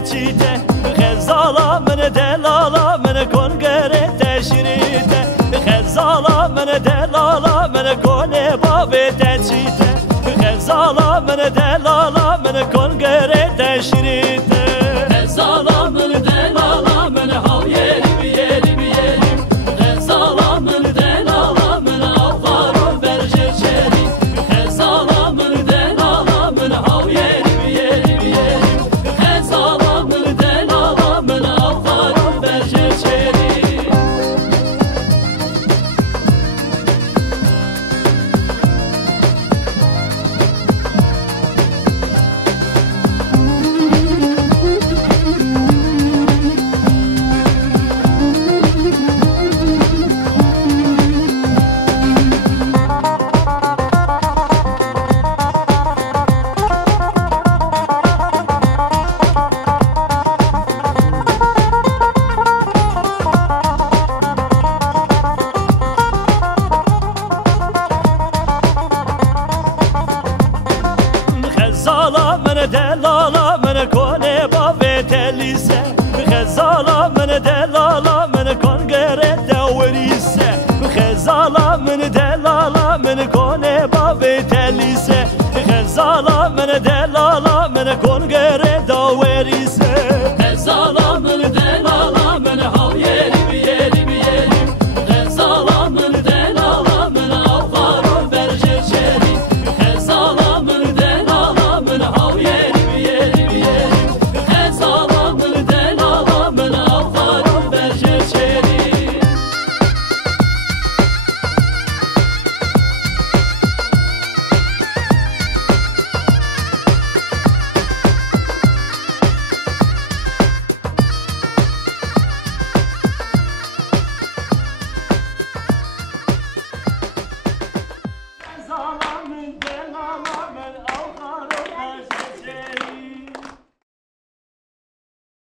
چیته خزالا من دلالا من کنگره تشریته خزالا من دلالا من کنه بابه تچیته خزالا من دلالا من کنگره تشریته خزالا من دلالا من هاویری بیری بیری خزالا من دلالا من آفارو برجر چری خزالا من دلالا من هاویری بیری بیری خزالا من دلالا من آفارو برجر چری خزالا من دلالا من کنه بابه تلیسه خزالا من دلالا من کنگره دوریسه خزالا من دلالا من کنه بابه تلیسه خزالا من دلالا من کنگره